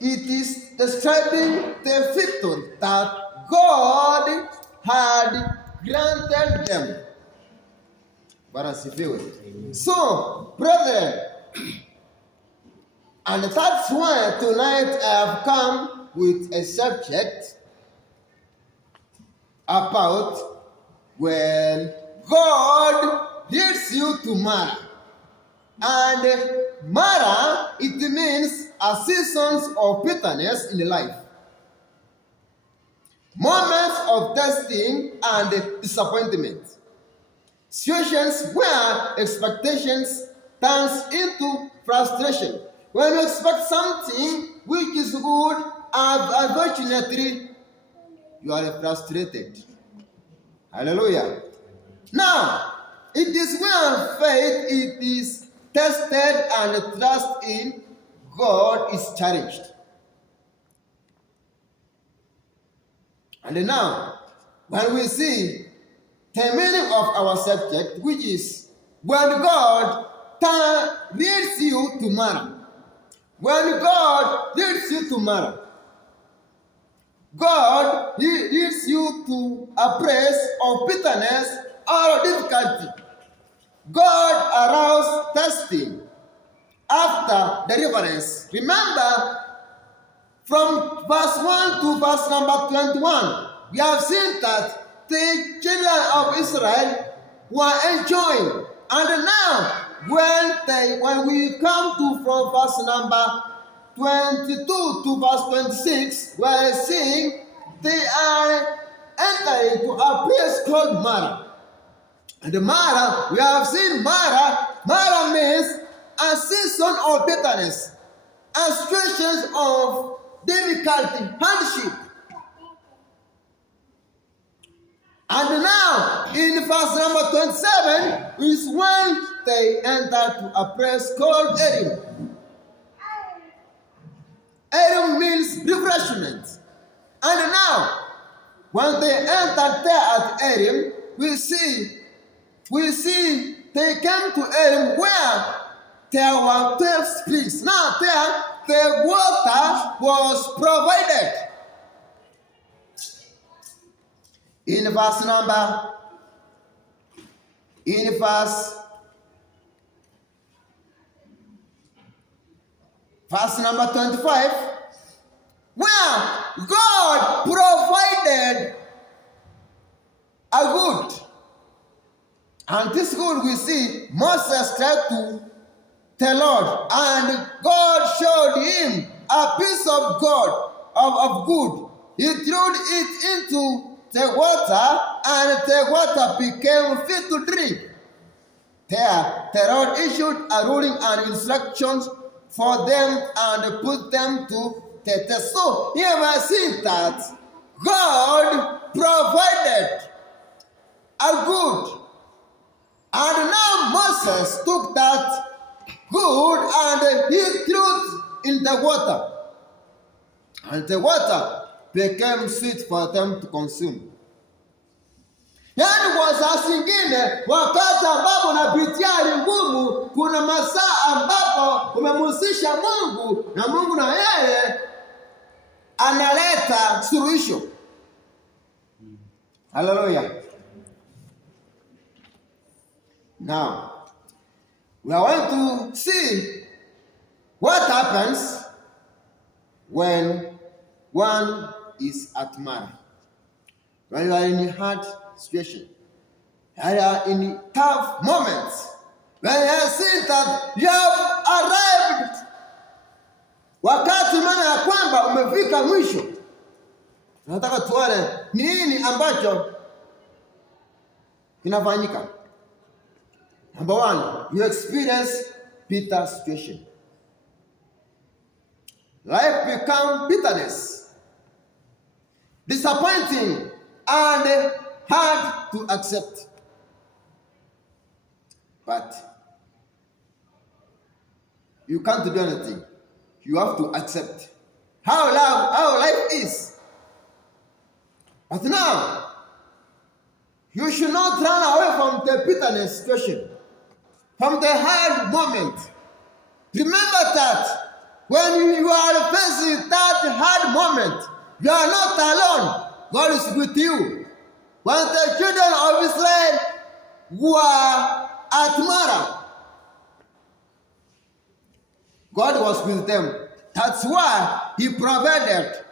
it is describing the victory that God had granted them. So, brethren, and that's why tonight I have come with a subject about when God leads you to Marah. And Marah, it means a seasons of bitterness in life. Moments of testing and disappointment. Situations where expectations turns into frustration. When you expect something which is good, and unfortunately, you are frustrated. Hallelujah. Now, it is when faith it is tested and trust in God is challenged. And now, when we see the meaning of our subject, which is when God leads you to Marah. When God leads you to Marah, God leads you to a place of bitterness or difficulty. God allows testing after deliverance. Remember, from verse 1 to verse number 21, we have seen that the children of Israel were enjoying. And now, when we come to from verse number 22 to verse 26, we are seeing they are entering to a place called Marah. And Marah, we have seen Marah. Marah means a season of bitterness, a situation of difficulty, hardship. And now, in verse number 27, is when they enter to a place called Elim. Elim means refreshment. And now, when they enter there at Elim, we see they came to Elim where there were 12 springs. Now there, the water was provided. In verse number 25, where God provided a good. And this good we see Moses tried to the Lord, and God showed him a piece of God, of good. He threw it into the water, and the water became fit to drink. There, the Lord issued a ruling and instructions for them and put them to the test. So here we see that God provided a good. And now Moses took that good and he threw it in the water. And the water became sweet for them to consume. Yaani kwa saa zingine, wakati ambapo unapitia hali ngumu, kuna masaa ambapo umemhusisha Mungu na Mungu na yeye analeta suluhisho. Hallelujah. Now, we are going to see what happens when one is at Marah. When you are in a hard situation, you are in tough moments, when you have seen that you have arrived, wakati maana ya kwamba umefika mwisho, nataka tuone nini ambacho kinafanyika. Number one, you experience bitter situation. Life becomes bitterness, disappointing, and hard to accept. But you can't do anything. You have to accept how life is. But now, you should not run away from the bitterness situation, from the hard moment. Remember that When you are facing that hard moment, you are not alone. God is with you. When the children of Israel were at Marah, God was with them. That's why He provided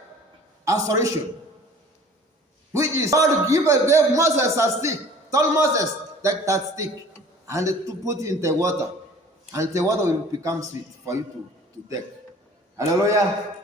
a solution, which is God gave Moses a stick, told Moses that stick, and to put it in the water, and the water will become sweet for you to take. Hallelujah.